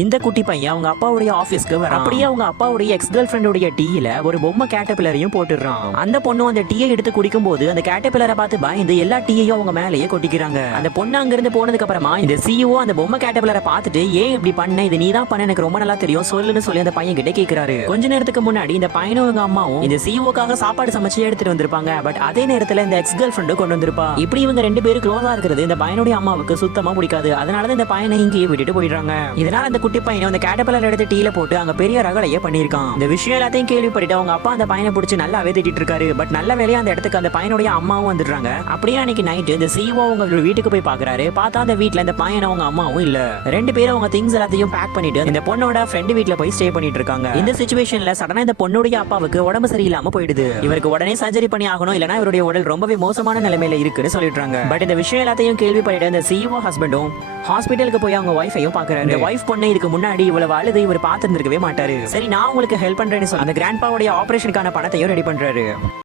இந்த குட்டி பையன் அவங்க அப்பாவுடைய ஆபீஸ்க்கு வர அப்படியே அவங்க அப்பாவுடைய எக்ஸ் கேர்ள் ஃப்ரெண்டோட டீல ஒரு பொம்மை கேட்டபிளரையும் போட்டுடுறான். அந்த பொண்ணு அந்த டீயை எடுத்து குடிக்கும் போது அந்த கேட்டபிளரை பார்த்து பயந்து எல்லா டீயையும் அவங்க மேலேயே கொட்டிக்கிறாங்க. அந்த பொண்ணு அங்க இருந்து போனதுக்கு அப்புறமா இந்த சிஇஓ அந்த பொம்மை கேட்டபிளரை பார்த்துட்டு ஏன் இப்படி பண்ண, இது நீ தான் பண்ண, எனக்கு ரொம்ப நல்லா தெரியும் சொல்லுன்னு சொல்லி அந்த பையன் கிட்ட கேட்கிறாரு. கொஞ்ச நேரத்துக்கு முன்னாடி இந்த பையனும் அவங்க அம்மாவும் இந்த சிஇஓக்காக சாப்பாடு சமைச்சு எடுத்துட்டு வந்திருப்பாங்க. பட் அதே நேரத்துல இந்த எக்ஸ் கேர்ள் ஃப்ரெண்டு கொண்டு வந்திருப்பா. இப்படி இவங்க ரெண்டு பேரும் க்ளோஸா இருக்கிறது இந்த பையனுடைய அம்மாவுக்கு சுத்தமா பிடிக்காது. அதனால இந்த பையனை இங்கேயே விட்டுட்டு போயிடுறாங்க. இதனால அந்த குட்டி பையனை அந்த கேட்டபிளர் எடுத்து டீல போட்டு அங்க பெரிய ரகளையே பண்ணிருக்கான். இந்த விஷயம் எல்லாத்தையும் கேள்விப்பட்டு அவங்க அப்பா அந்த பையனை பிடிச்சி நல்லாவே திட்டிட்டு இருக்காரு. பட் நல்ல வேலையா அந்த இடத்துக்கு அந்த பையனுடைய அம்மாவும் வந்துடுறாங்க. அப்படியே அன்னைக்கு நைட் இந்த சிஇஓ அவங்க வீட்டுக்கு போய் பாக்குறாரு. பார்த்தா அந்த வீட்டுல இந்த பையனும் அவங்க அம்மாவும் இல்ல. ரெண்டு பேரும் அவங்க திங்ஸ் எல்லாத்தையும் பேக் பண்ணிட்டு இந்த பொண்ணோட ஃப்ரெண்டு வீட்டுல போய் ஸ்டே பண்ணிட்டு இருக்காங்க. இந்த சிச்சுவேஷன்ல சடனா இந்த பொண்ணுடைய அப்பாவுக்கு உடம்பு சரியில்லாம போயிடுது. இவருக்கு உடனே சர்ஜரி பண்ணி ஆகணும், இல்லனா இவருடைய உடல் ரொம்பவே மோசமான நிலைமையில இருக்குன்னு சொல்லிடுறாங்க. பட் இந்த விஷயம் எல்லாத்தையும் கேள்விப்பட்டு இந்த சிஇஓ ஹஸ்பண்டும் ஹாஸ்பிட்டலுக்கு போய் அவங்க வைஃபையும் பாக்குறாரு. இந்த வைஃப் பொண்ணு இதுக்கு முன்னாடி இவ்வளவு அழுது இவர் பார்த்திருந்திருக்கவே மாட்டாரு. சரி நான் உங்களுக்கு ஹெல்ப் பண்றேன்னு சொல்லி அந்த கிராண்ட்பாவுடைய ஆபரேஷனுக்கான பணத்தையும் ரெடி பண்றாரு.